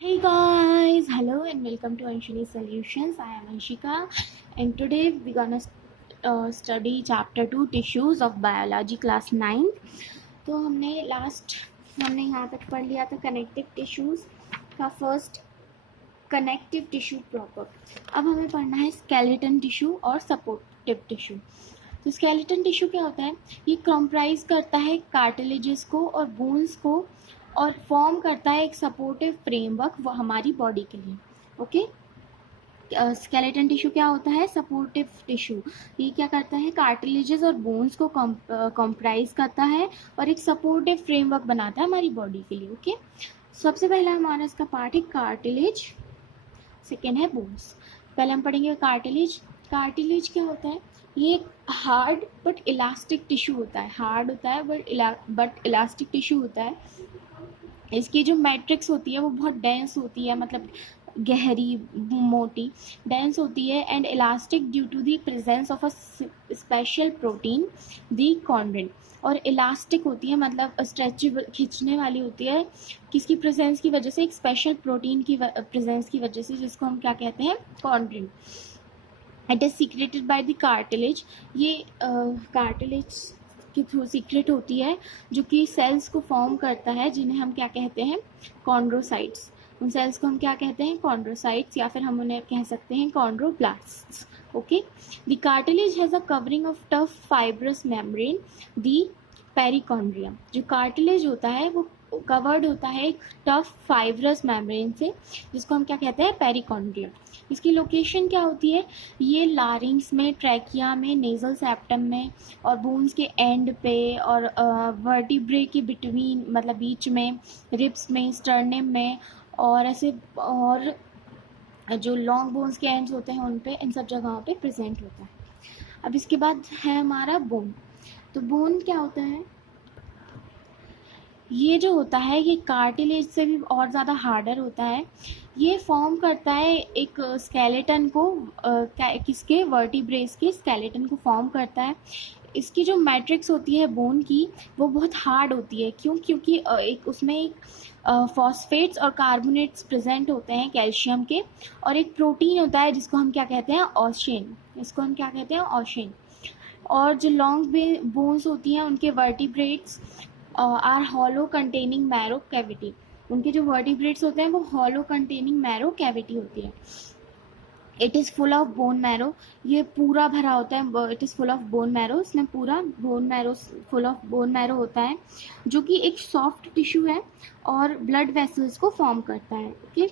Hey guys, hello and welcome to Anshini Solutions. I am Anshika and today we're gonna study chapter 2 tissues of biology class 9. तो हमने यहाँ तक पढ़ लिया था कनेक्टिव टिश्यूज का फर्स्ट कनेक्टिव टिश्यू प्रॉपर. अब हमें पढ़ना है स्केलेटन टिश्यू और सपोर्टिव टिश्यू. तो स्केलेटन टिश्यू क्या होता है? ये कंप्राइज करता है कार्टिलेजेस को और बोन्स को और फॉर्म करता है एक सपोर्टिव फ्रेमवर्क वो हमारी बॉडी के लिए. ओके, स्केलेटन टिश्यू क्या होता है? Supportive tissue. ये क्या करता है? कार्टिलेजेस और बोन्स को कंप्राइज करता है और एक सपोर्टिव फ्रेमवर्क बनाता है हमारी बॉडी के लिए. ओके, सबसे पहला हमारा इसका पार्ट है कार्टिलेज, सेकेंड है बोन्स. पहले हम पढ़ेंगे कार्टिलेज. कार्टिलेज क्या होता है? ये हार्ड बट इलास्टिक टिश्यू होता है. हार्ड होता है बट इलास्टिक टिश्यू होता है. इसकी जो मैट्रिक्स होती है वो बहुत डेंस होती है, मतलब गहरी, मोटी, डेंस होती है and elastic due to the presence of a special protein the chondrin. और इलास्टिक होती है मतलब स्ट्रेचेबल, खींचने वाली होती है किसकी प्रेजेंस की वजह से? एक स्पेशल प्रोटीन की प्रेजेंस की वजह से, जिसको हम क्या कहते हैं? Chondrin. It is secreted by the cartilage. ये कार्टिलेज के थ्रू सीक्रेट होती है जो कि सेल्स को फॉर्म करता है, जिन्हें हम क्या कहते हैं? कॉन्ड्रोसाइट्स. उन सेल्स को हम क्या कहते हैं? कॉन्ड्रोसाइट्स, या फिर हम उन्हें कह सकते हैं chondroblasts. Okay, the cartilage has a covering of tough fibrous membrane, the perichondrium. जो कार्टिलेज होता है वो कवर्ड होता है एक टफ फाइब्रस मेम्ब्रेन से, जिसको हम क्या कहते हैं? पेरिकॉन्ड्रियम. इसकी लोकेशन क्या होती है? ये लारिंग्स में, ट्रैकिया में, नेजल सेप्टम में और बोन्स के एंड पे और वर्टिब्रे के बिटवीन, मतलब बीच में, रिब्स में, स्टर्नम में और ऐसे, और जो लॉन्ग बोन्स के एंड्स होते हैं उन पे, इन सब जगहों पे प्रेजेंट होता है. अब इसके बाद है हमारा बोन. तो बोन क्या होता है? ये जो होता है ये कार्टिलेज से भी और ज़्यादा हार्डर होता है. ये फॉर्म करता है एक स्केलेटन को, किसके? वर्टिब्रेस के स्केलेटन को फॉर्म करता है. इसकी जो मैट्रिक्स होती है बोन की वो बहुत हार्ड होती है. क्यों? क्योंकि एक उसमें एक फॉस्फेट्स और कार्बोनेट्स प्रेजेंट होते हैं कैल्शियम के, और एक प्रोटीन होता है जिसको हम क्या कहते हैं? ऑशिन. इसको हम क्या कहते हैं? ऑशिन. और जो लॉन्ग बोन्स होती हैं उनके vertebrates are hollow containing marrow cavity. उनके जो वर्टिब्रेट्स होते हैं वो हॉलो कंटेनिंग मैरो कैविटी होती है. It is full of bone marrow. ये पूरा भरा होता है. It is full of bone marrow. इसमें पूरा bone marrow, full of bone marrow होता है, जो कि एक सॉफ्ट टिश्यू है और ब्लड वेसल्स को फॉर्म करता है. ओके,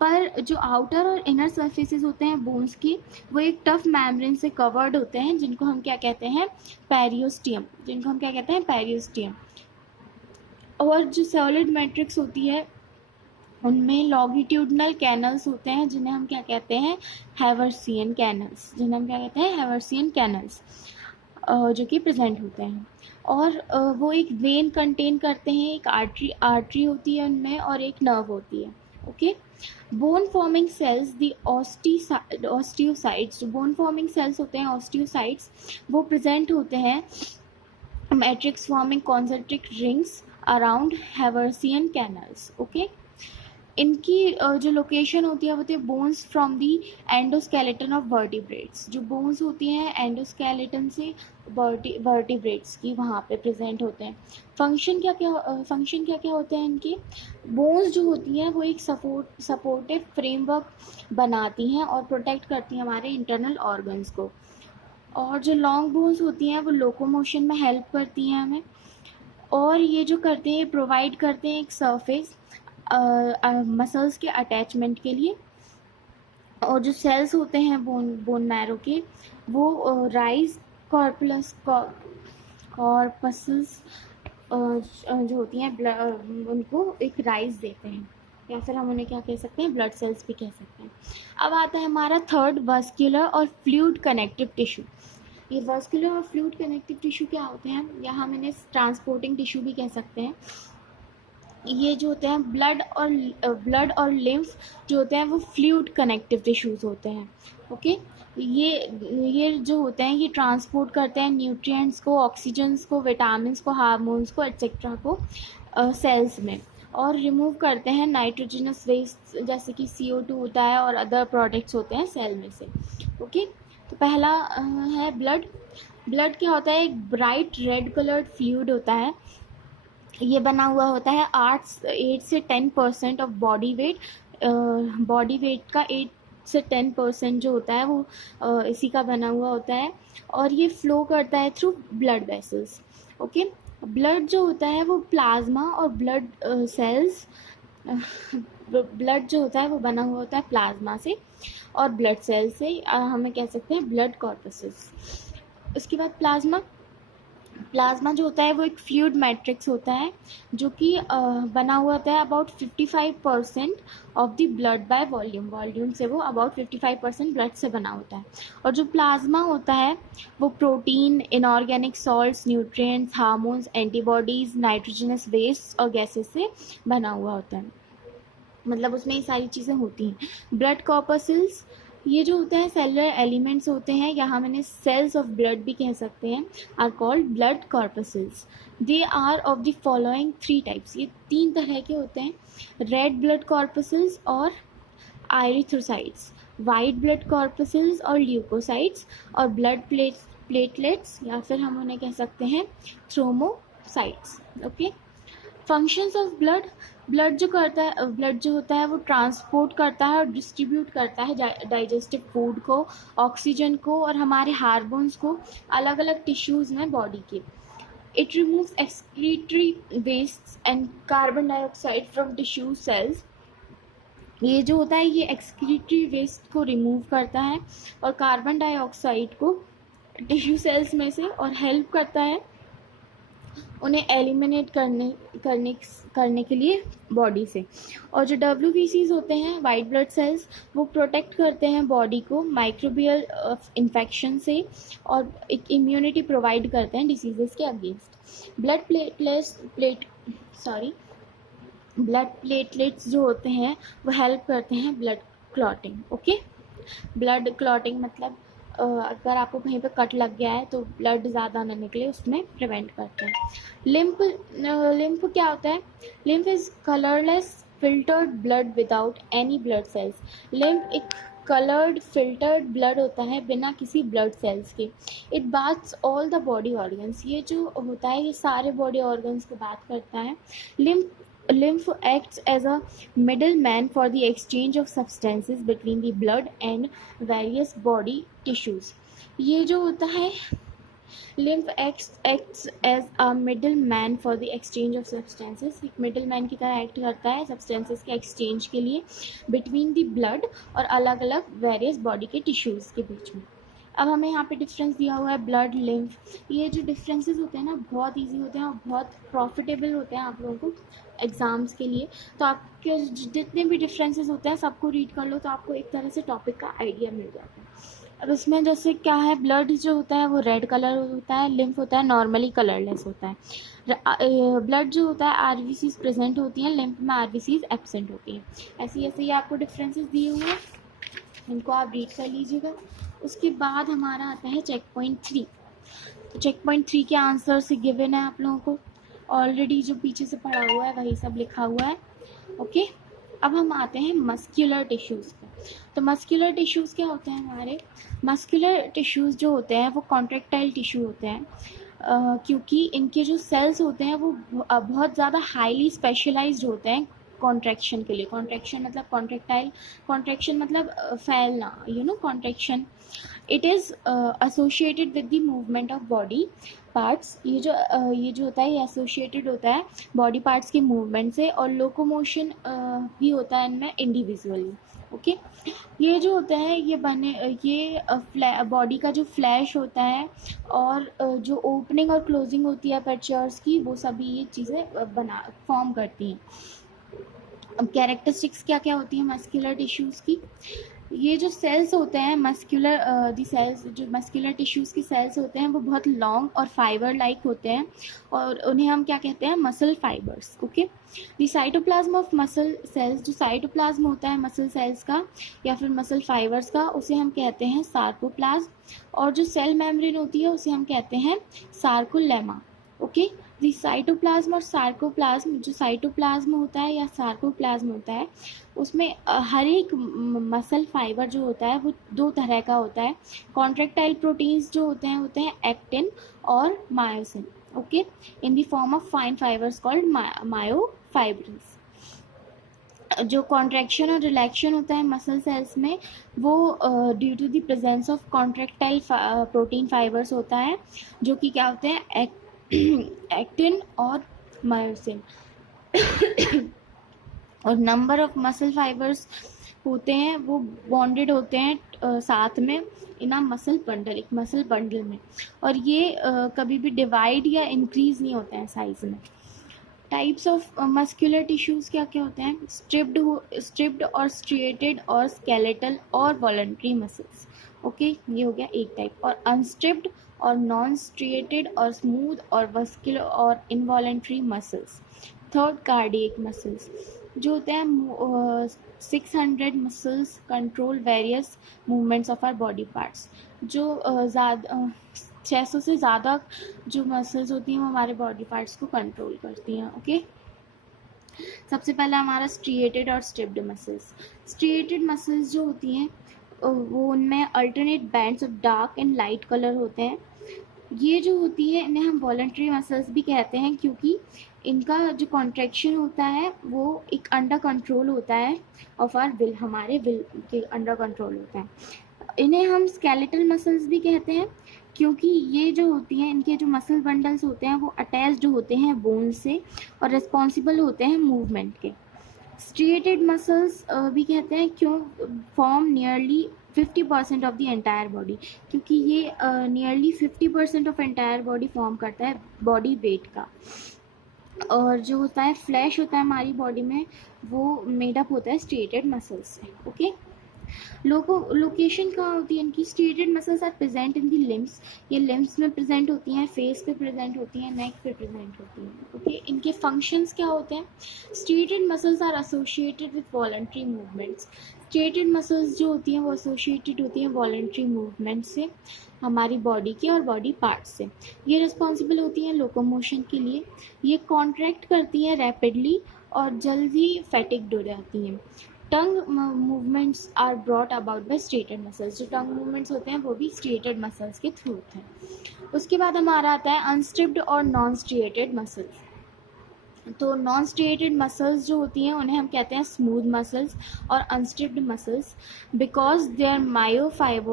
पर जो आउटर और इनर सर्फेसेस होते हैं बोन्स की, वो एक टफ मेम्ब्रेन से कवर्ड होते हैं, जिनको हम क्या कहते हैं? पेरियोस्टियम. जिनको हम क्या कहते हैं? पेरियोस्टियम. और जो सॉलिड मैट्रिक्स होती है उनमें लॉन्गिट्यूडनल कैनल्स होते हैं, जिन्हें हम क्या कहते हैं? Haversian canals. जिन्हें हम क्या कहते हैं? हैवर्सियन कैनल्स, जो कि प्रेजेंट होते हैं. और वो एक वेन कंटेन करते हैं, एक आर्टरी होती है उनमें और एक नर्व होती है. Okay, bone forming sales, the osteocytes. जो बोन फॉर्मिंग सेल्स होते हैं, ऑस्टियोसाइट्स, वो प्रेजेंट होते हैं matrix forming concentric rings around Haversian canals. Okay, इनकी जो लोकेशन होती है वो होती है bones from the endoskeleton of vertebrates. जो बोन्स होती हैं एंडोस्केलेटन से वर्टिब्रेट्स की, वहाँ पे प्रेजेंट होते हैं. फंक्शन क्या क्या होते हैं इनके? बोन्स जो होती हैं वो एक सपोर्टिव फ्रेमवर्क बनाती हैं और प्रोटेक्ट करती हैं हमारे इंटरनल ऑर्गन्स को. और जो लॉन्ग बोन्स होती हैं वो लोकोमोशन में हेल्प करती हैं हमें. और ये जो करते हैं, प्रोवाइड करते हैं एक सरफेस मसल्स के अटैचमेंट के लिए. और जो सेल्स होते हैं बोन मैरो के, वो राइज कॉर्पसस जो होती हैं उनको एक राइज देते हैं, या फिर हम उन्हें क्या कह सकते हैं? ब्लड सेल्स भी कह सकते हैं. अब आता है हमारा थर्ड, वस्कुलर और फ्लूइड कनेक्टिव टिश्यू. ये वस्कुलर और फ्लूइड कनेक्टिव टिश्यू क्या होते हैं? या हम इन्हें ट्रांसपोर्टिंग टिश्यू भी कह सकते हैं. ये जो होते हैं ब्लड और लिम्फ जो होते हैं वो फ्लूइड कनेक्टिव टिश्यूज़ होते हैं. ओके, ये जो होते हैं ये ट्रांसपोर्ट करते हैं न्यूट्रिएंट्स को, ऑक्सीजन्स को, विटामिन्स को, हार्मोन्स को, एट्सेट्रा को सेल्स में. और रिमूव करते हैं नाइट्रोजनस वेस्ट जैसे कि CO2 होता है और अदर प्रोडक्ट्स होते हैं सेल में से। ओके, तो पहला है ब्लड। ब्लड क्या होता है? एक ब्राइट रेड कलर्ड फ्लूइड होता है। ये बना हुआ होता है 8 से 10% of body weight. Body weight का 8 से 10% जो होता है वो इसी का बना हुआ होता है, और ये फ्लो करता है through blood vessels. Okay, blood जो होता है वो प्लाज्मा और ब्लड सेल्स, ब्लड जो होता है वो बना हुआ होता है प्लाज्मा से और ब्लड सेल से। हमें कह सकते हैं ब्लड कॉर्पसेस। उसके बाद प्लाज्मा जो होता है वो एक फ्लूइड मैट्रिक्स होता है जो कि बना हुआ होता है about 55% of the blood by volume से वो अबाउट 55% ब्लड से बना होता है। और जो प्लाज्मा होता है वो protein, inorganic salts, nutrients, hormones, antibodies, nitrogenous waste और गैसेस से बना हुआ होता है। मतलब उसमें ये सारी चीज़ें होती हैं। ब्लड कॉर्पसेल्स ये जो होते हैं सेलुलर एलिमेंट्स होते हैं, या हम इन्हें सेल्स ऑफ ब्लड भी कह सकते हैं, are called blood corpuscles. They are of the following 3 types. ये 3 तरह के होते हैं: रेड ब्लड कॉर्पसेल्स और एरिथ्रोसाइट्स, वाइट ब्लड कॉर्पसेल्स और ल्यूकोसाइट्स, और ब्लड प्लेटलेट्स या फिर हम उन्हें कह सकते हैं thrombocytes. Okay, functions of blood. Blood जो होता है वो ट्रांसपोर्ट करता है और डिस्ट्रीब्यूट करता है डाइजेस्टिव फूड को, ऑक्सीजन को और हमारे हार्मोन्स को अलग अलग टिश्यूज़ में बॉडी के। It removes excretory waste and carbon dioxide from tissue cells. ये जो होता है ये एक्सक्रीटरी वेस्ट को रिमूव करता है और कार्बन डाइऑक्साइड को टिश्यू सेल्स में से, और हेल्प करता है उन्हें एलिमिनेट करने के लिए बॉडी से। और जो WBCs होते हैं, वाइट ब्लड सेल्स, वो प्रोटेक्ट करते हैं बॉडी को माइक्रोबियल इन्फेक्शन से और एक इम्यूनिटी प्रोवाइड करते हैं डिसीजेस के अगेंस्ट। ब्लड प्लेटलेट्स जो होते हैं वो हेल्प करते हैं blood clotting. Okay, blood clotting मतलब अगर आपको कहीं पे कट लग गया है तो ब्लड ज़्यादा ना निकले, उसमें प्रिवेंट करते हैं। लिम्फ क्या होता है? Lymph is colourless filtered blood without any blood cells. Lymph एक कलर्ड फिल्टर्ड ब्लड होता है बिना किसी ब्लड सेल्स के। It baths all the body organs. ये जो होता है ये सारे बॉडी ऑर्गन्स को बात करता है। Lymph acts as a middleman for the exchange of substances between the blood and various body tissues. ये जो होता है lymph acts as a middleman for the exchange of substances, एक middleman की तरह act करता है substances के exchange के लिए between the blood और अलग अलग various body के tissues के बीच में। अब हमें यहाँ पे डिफरेंस दिया हुआ है ब्लड, लिम्फ। ये जो डिफरेंसेस होते हैं ना बहुत इजी होते हैं और बहुत प्रॉफिटेबल होते हैं आप लोगों को एग्ज़ाम्स के लिए। तो आपके जितने भी डिफरेंसेस होते हैं सबको रीड कर लो तो आपको एक तरह से टॉपिक का आइडिया मिल जाता है। अब इसमें जैसे क्या है, ब्लड जो होता है वो रेड कलर होता है, लिम्फ होता है नॉर्मली कलरलेस होता है। ब्लड जो होता है RBCs प्रेजेंट होती हैं, लिम्फ में RBCs एब्सेंट होती हैं। ऐसे ऐसे ही आपको डिफरेंसेस दिए हुए हैं, इनको आप रीड कर लीजिएगा। उसके बाद हमारा आता है चेक पॉइंट 3। तो चेक पॉइंट 3 के आंसर से गिवन है आप लोगों को, ऑलरेडी जो पीछे से पढ़ा हुआ है वही सब लिखा हुआ है। ओके, अब हम आते हैं मस्कुलर टिश्यूज़ पे। तो मस्कुलर टिश्यूज़ क्या होते हैं हमारे? मस्कुलर टिश्यूज़ जो होते हैं वो कॉन्ट्रैक्टाइल टिश्यू होते हैं, क्योंकि इनके जो सेल्स होते हैं वो बहुत ज़्यादा हाईली स्पेशलाइज्ड होते हैं कॉन्ट्रैक्शन के लिए। कॉन्ट्रैक्शन मतलब फैलना, contraction. It is associated with the movement of body parts. ये जो होता है ये एसोसिएटेड होता है बॉडी पार्ट्स के मूवमेंट से, और लोकोमोशन भी होता है इनमें इंडिविजुअली। ओके, ये जो होता है ये बॉडी का जो फ्लैश होता है और जो ओपनिंग और क्लोजिंग होती है अपर्चर्स की, वो सभी ये चीज़ें फॉर्म करती हैं। अब कैरेक्टरिस्टिक्स क्या क्या होती हैं मस्कुलर टिश्यूज़ की? ये जो सेल्स होते हैं जो मस्कुलर टिश्यूज़ के सेल्स होते हैं वो बहुत लॉन्ग और फाइबर लाइक होते हैं, और उन्हें हम क्या कहते हैं? Muscle fibres. Okay, the cytoplasm of muscle cells, जो साइटोप्लाज्म होता है मसल सेल्स का या फिर मसल फाइबर्स का, उसे हम कहते हैं सार्कोप्लाज्म, और जो सेल मेम्ब्रेन होती है उसे हम कहते हैं सार्कोलेमा। ओके, दी साइटोप्लाज्म और सार्कोप्लाज्म, जो साइटोप्लाज्म होता है या सार्कोप्लाज्म होता है, उसमें हर एक मसल फाइबर जो होता है वो दो तरह का होता है. कॉन्ट्रेक्टाइल प्रोटीन्स जो होते हैं एक्टिन और myosin, okay, in the form of fine fibres called myofibrils. जो कॉन्ट्रैक्शन और रिलैक्शन होता है मसल सेल्स में, वो due to the presence of contractile protein fibres होता है, जो कि क्या होते हैं, एक्टिन और मायोसिन. और नंबर ऑफ मसल फाइबर्स होते हैं वो बॉन्डेड होते हैं साथ में इन अ मसल बंडल, एक मसल बंडल में, और ये कभी भी डिवाइड या इंक्रीज नहीं होते हैं साइज में. टाइप्स ऑफ मस्कुलर टिश्यूज क्या क्या होते हैं, स्ट्रिप्ड और स्ट्रिएटेड और स्केलेटल और वॉलंटरी मसल्स, ओके, ये हो गया एक टाइप. और अनस्ट्रिप्ड और नॉन स्ट्रिएटेड और स्मूथ और वस्कुलर और involuntary muscles. Third, cardiac muscles जो होते हैं 600 muscles control various movements of our body parts. जो ज़्यादा 600 से ज़्यादा जो मसल्स होती हैं वो हमारे बॉडी पार्ट्स को कंट्रोल करती हैं, ओके. सबसे पहला हमारा स्ट्रिएटेड और स्ट्रिप्ड मसल्स. स्ट्रिएटेड मसल्स जो होती हैं वो उनमें alternate bands of dark and light colour होते हैं. ये जो होती है इन्हें हम वॉलंटरी मसल्स भी कहते हैं, क्योंकि इनका जो कॉन्ट्रैक्शन होता है वो एक अंडर कंट्रोल होता है ऑफ आवर विल, हमारे विल के अंडर कंट्रोल होता है. इन्हें हम स्केलेटल मसल्स भी कहते हैं, क्योंकि ये जो होती हैं इनके जो मसल बंडल्स होते हैं वो अटैच्ड होते हैं बोन से और रिस्पॉन्सिबल होते हैं मूवमेंट के. स्ट्रिएटेड मसल्स भी कहते हैं क्यों, form nearly 50% of the entire body, क्योंकि ये nearly 50% of entire body form करता है बॉडी वेट का. और जो होता है फ्लैश होता है हमारी बॉडी में वो मेडअप होता है स्ट्रिएटेड मसल्स से, ओके. लोकेशन कहाँ होती है इनकी, striated muscles are present in the limbs, ये लिम्स में प्रेजेंट होती हैं, फेस पे प्रेजेंट होती हैं, नेक पे प्रेजेंट होती हैं, ओके. इनके फंक्शंस क्या होते हैं, striated muscles are associated with voluntary movements. Striated muscles जो होती हैं वो एसोसिएटेड होती हैं वॉलंटरी मूवमेंट से, हमारी बॉडी के और बॉडी पार्ट्स से. ये रिस्पॉन्सिबल होती हैं लोकोमोशन के लिए. ये कॉन्ट्रैक्ट करती हैं रैपिडली और जल्दी फैटिग्ड हो जाती हैं. Tongue movements are brought about by striated muscles. जो टंग मूवमेंट्स होते हैं वो भी स्ट्रिएटेड मसल्स के थ्रू होते हैं. उसके बाद हमारा आता है अनस्ट्रिप्ड और नॉन स्ट्रिएटेड मसल्स. तो नॉन स्ट्रिएटेड मसल्स जो होती हैं उन्हें हम कहते हैं स्मूथ मसल्स और unstriped muscles, because their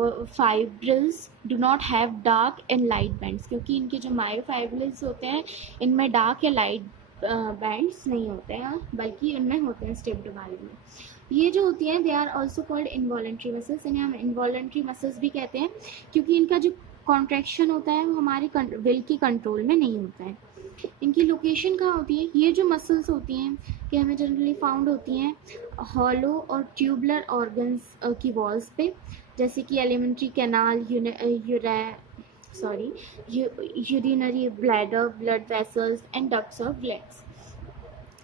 myofibrils do not have dark and light bands, क्योंकि इनके जो मायोफाइब्रिल्स होते हैं इनमें डार्क या लाइट बैंड्स नहीं होते हैं, बल्कि इनमें होते हैं स्ट्रिप्ड वाले में. ये जो होती हैं they are also called involuntary muscles. इन्हें हम इनवॉलंटरी मसल्स भी कहते हैं, क्योंकि इनका जो कॉन्ट्रैक्शन होता है वो हमारे विल के कंट्रोल में नहीं होता है. इनकी लोकेशन कहाँ होती है, ये जो मसल्स होती हैं ये हमें जनरली फाउंड होती हैं हॉलो और ट्यूबुलर ऑर्गन्स की वॉल्स पे, जैसे कि alimentary canal, urinary bladder, blood vessels and ducts of bloods.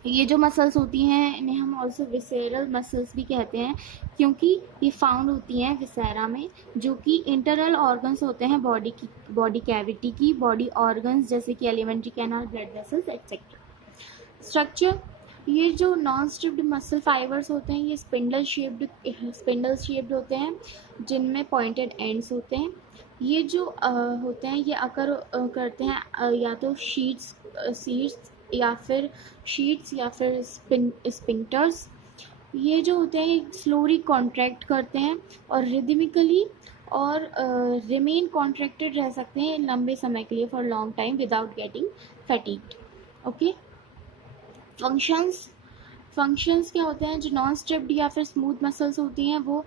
ये जो मसल्स होती हैं इन्हें हम ऑल्सो विसेरल मसल्स भी कहते हैं, क्योंकि ये फाउंड होती हैं विसेरा में, जो कि इंटरनल ऑर्गन्स होते हैं बॉडी कैविटी की, बॉडी ऑर्गन्स जैसे कि alimentary canal, blood vessels etcetera. Structure, ये जो नॉन स्ट्रिप्ड मसल फाइबर्स होते हैं ये स्पिंडल शेप्ड होते हैं, जिनमें पॉइंटेड एंड्स होते हैं. ये जो होते हैं ये अकर करते हैं या तो शीट्स या फिर स्पिंक्टर्स. ये जो होते हैं स्लोली कॉन्ट्रैक्ट करते हैं और रिदमिकली और रिमेन कॉन्ट्रैक्टेड रह सकते हैं लंबे समय के लिए, for long time, without getting fatigued, okay. Functions क्या होते हैं, जो नॉन स्ट्रिप्ड या फिर स्मूथ मसल्स होती हैं वो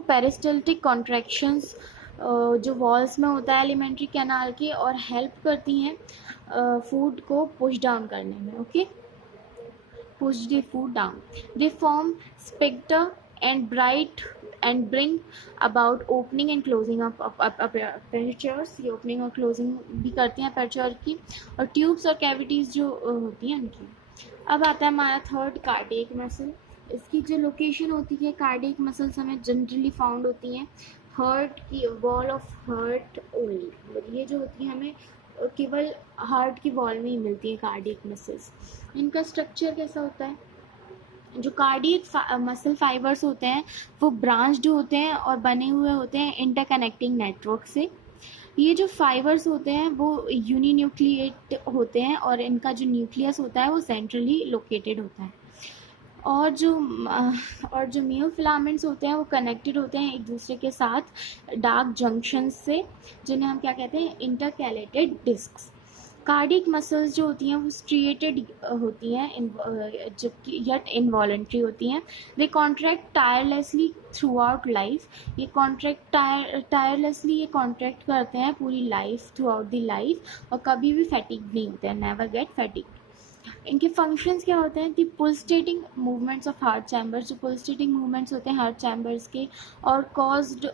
पेरिस्टल्टिक कॉन्ट्रैक्शंस जो वॉल्स में होता है एलिमेंट्री कैनाल के, और हेल्प करती हैं फूड को पुश डाउन करने में, okay. Push the food down. They form sphincter and bring about opening and closing of apertures. ये ओपनिंग और क्लोजिंग भी करती हैं अपर्चर की, और ट्यूब्स और कैविटीज़ जो होती हैं उनकी. अब आता है हमारा थर्ड, कार्डियक मसल. इसकी जो लोकेशन होती है, कार्डियक मसल्स हमें जनरली फाउंड होती हैं हार्ट की वॉल ऑफ हार्ट ओनली, ये जो होती है हमें केवल हार्ट की वॉल में ही मिलती है कार्डियक मसल्स। इनका स्ट्रक्चर कैसा होता है? जो कार्डियक मसल फाइबर्स होते हैं वो ब्रांच्ड होते हैं और बने हुए होते हैं इंटरकनेक्टिंग नेटवर्क से। ये जो फाइबर्स होते हैं वो यूनिन्यूक्लिएट होते हैं और इनका जो न्यूक्लियस होता है वो सेंट्रली लोकेटेड होता है। और जो मियोफिलामेंट्स होते हैं वो कनेक्टेड होते हैं एक दूसरे के साथ डार्क जंक्शंस से, जिन्हें हम क्या कहते हैं? Intercalated discus. कार्डियक मसल्स जो होती हैं वो स्ट्रिएटेड होती हैं, जबकि यट इनवॉलेंट्री होती हैं। They contract tirelessly throughout life. ये टायरलेसली ये कॉन्ट्रैक्ट करते हैं पूरी life, throughout the life, और कभी भी फैटिग नहीं होते हैं, नेवर गेट फैटिग। इनके फंक्शंस क्या होते हैं? कि pulsating movements of heart chambers, जो पुल्सेटिंग मूवमेंट्स होते हैं हार्ट चैम्बर्स के, और caused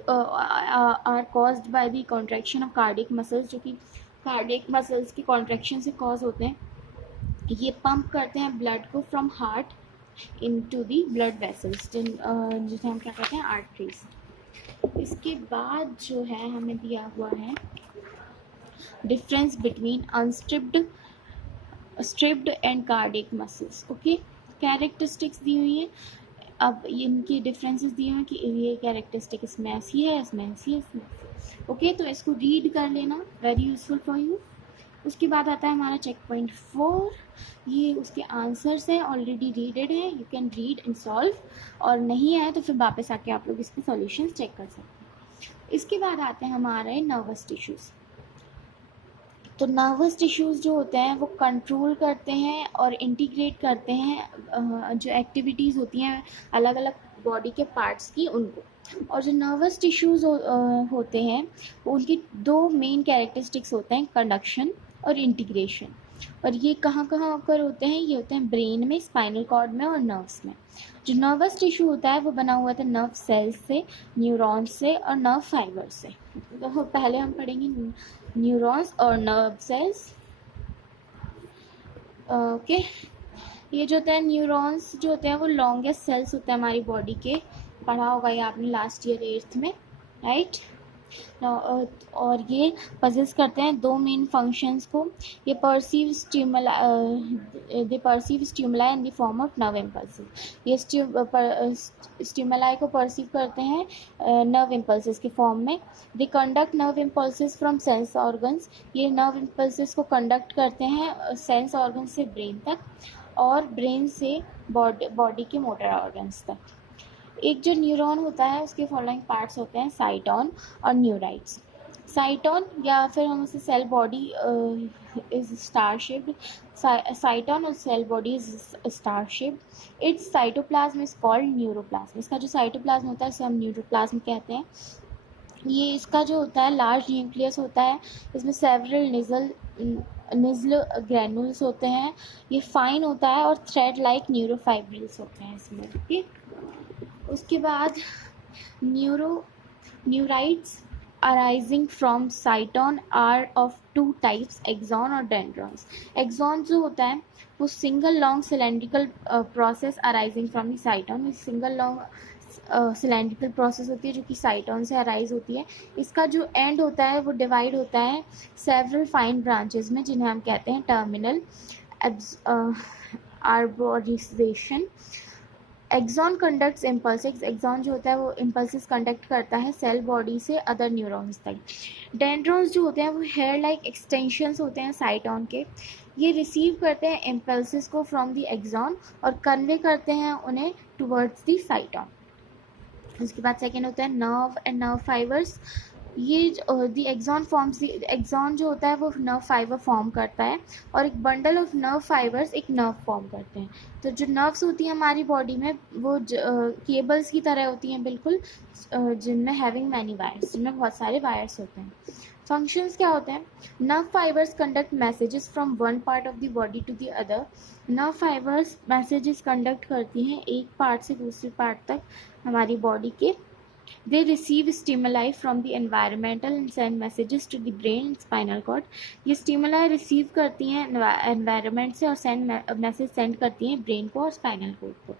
by the contraction of cardiac muscles, जो कि कार्डियक मसल्स की कॉन्ट्रैक्शन से कॉज होते हैं। ये पंप करते हैं ब्लड को from heart into the blood vessels, जिसे हम क्या कहते हैं? आर्टरीज। इसके बाद जो है हमें दिया हुआ है difference between striped and cardiac muscles. Okay, characteristics दी हुई हैं। अब इनकी डिफरेंसेस दिए हुए हैं कि ये कैरेक्टरिस्टिक इसमें ऐसी है, इसमें ऐसी है, इसमें ऐसी है। ओके, तो इसको रीड कर लेना, वेरी यूजफुल फॉर यू। उसके बाद आता है हमारा चेक पॉइंट 4। ये उसके आंसर्स हैं, ऑलरेडी रीडेड है, you can read and solve, और नहीं आया तो फिर वापस आके आप लोग इसके सॉल्यूशंस चेक कर सकते हैं। इसके बाद आते हैं हमारे नर्वस टिश्यूज़। तो नर्वस टिश्यूज़ जो होते हैं वो कंट्रोल करते हैं और इंटीग्रेट करते हैं जो एक्टिविटीज़ होती हैं अलग अलग बॉडी के पार्ट्स की, उनको। और जो नर्वस टिश्यूज़ होते हैं उनकी दो मेन कैरेक्टरिस्टिक्स होते हैं, कंडक्शन और इंटीग्रेशन। और ये कहाँ कहाँ ओकर होते हैं? ये होते हैं ब्रेन में, स्पाइनल कॉर्ड में और नर्व्स में। जो नर्वस टिश्यू होता है वो बना हुआ था नर्व सेल्स से, न्यूरॉन्स से और नर्व फाइबर से। तो पहले हम पढ़ेंगे न्यूरॉन्स और नर्व सेल्स। ओके, ये जो होता है न्यूरॉन्स जो होते हैं वो लॉन्गेस्ट सेल्स होते हैं हमारी बॉडी के, पढ़ा होगा ये आपने लास्ट ईयर 8th में, राइट। और ये पजेस करते हैं दो मेन फंक्शंस को। ये perceive stimuli in the form of nerve impulses. ये स्टिमुलाई को परसीव करते हैं नर्व इम्पल्सेस के फॉर्म में। They conduct nerve impulses from sense organs. ये नर्व इम्पल्सेस को कंडक्ट करते हैं सेंस ऑर्गन से ब्रेन तक, और ब्रेन से बॉडी के मोटर ऑर्गन्स तक। एक जो न्यूरॉन होता है उसके फॉलोइंग पार्ट्स होते हैं, साइटॉन और न्यूराइट्स। साइटॉन, या फिर हम उसे cell body is star shaped. Cyton और cell body is star shaped. Its cytoplasm is called neuroplasm. इसका जो साइटोप्लाज्म होता है उसे हम न्यूरोप्लाज्म कहते हैं। ये इसका जो होता है लार्ज न्यूक्लियस होता है, इसमें सेवरल निज़ल ग्रैनुल्स होते हैं। ये फाइन होता है और थ्रेड लाइक न्यूरोफाइब्रिल्स होते हैं इसमें। ओके, उसके बाद neurites arising from cyton are of two types, axon और डेंड्रॉन्स। एक्सॉन जो होता है वो single long cylindrical process arising from the cyton. Single long cylindrical process होती है जो कि साइटॉन से अराइज होती है। इसका जो एंड होता है वो डिवाइड होता है सेवरल फाइन ब्रांचेस में, जिन्हें हम कहते हैं terminal arborisation. Axon conducts impulses. Axon जो होता है वो इम्पल्सेस कंडक्ट करता है सेल बॉडी से अदर न्यूरॉन्स तक। डेंड्रॉन्स जो होते हैं वो हेयर लाइक एक्सटेंशंस होते हैं साइटॉन के। ये रिसीव करते हैं इम्पल्सेस को फ्रॉम द एक्सॉन और कन्वे करते हैं उन्हें टुवर्ड्स द साइटॉन। उसके बाद सेकेंड होता है नर्व एंड नर्व फाइबर्स। ये द एक्सॉन फॉर्म्स, एक्सॉन जो होता है वो नर्व फाइबर फॉर्म करता है, और एक बंडल ऑफ नर्व फाइबर्स एक नर्व फॉर्म करते हैं। तो जो नर्व्स होती हैं हमारी बॉडी में वो केबल्स की तरह होती हैं बिल्कुल, जिनमें हैविंग मैनी वायर्स, जिनमें बहुत सारे वायर्स होते हैं। फंक्शंस क्या होते हैं? Nerve fibres conduct messages from one part of the body to the other. Nerve fibres messages conduct करती हैं एक पार्ट से दूसरे पार्ट तक हमारी बॉडी के। They receive stimuli from the environmental and send messages to the brain and spinal cord. ये stimuli receive करती हैं environment से और send message send करती हैं brain को और spinal cord को।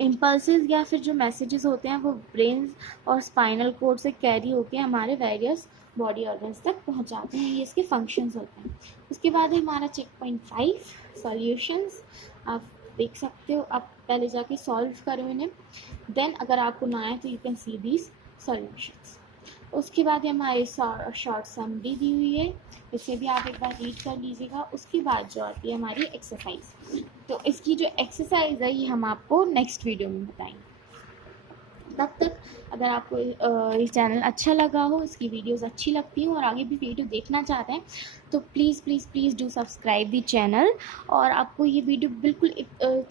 इम्पल्सेस या फिर जो मैसेजेस होते हैं वो ब्रेन और स्पाइनल कोड से कैरी होके हमारे वेरियस बॉडी ऑर्गन्स तक पहुंच जाते हैं। ये इसके फंक्शंस होते हैं। उसके बाद है हमारा चेक पॉइंट 5 सॉल्यूशंस। आप देख सकते हो, आप पहले जाके सॉल्व करो इन्हें, देन अगर आपको ना आए तो you can see these solutions. उसके बाद हमारी शॉर्ट समरी दी हुई है, इसे भी आप एक बार रीड कर लीजिएगा। उसके बाद जो आती है हमारी एक्सरसाइज, तो इसकी जो एक्सरसाइज है ये हम आपको नेक्स्ट वीडियो में बताएंगे। तब तक अगर आपको ये चैनल अच्छा लगा हो, इसकी वीडियोस अच्छी लगती हो और आगे भी वीडियो देखना चाहते हैं तो please please please do subscribe the channel. और आपको ये वीडियो बिल्कुल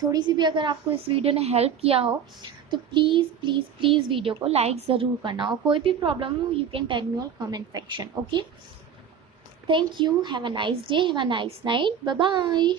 थोड़ी सी भी अगर आपको इस वीडियो ने हेल्प किया हो तो प्लीज़ प्लीज़ प्लीज़ वीडियो को लाइक ज़रूर करना। और कोई भी प्रॉब्लम हो you can tell me on comment section. Okay, thank you, have a nice day, have a nice night, bye bye.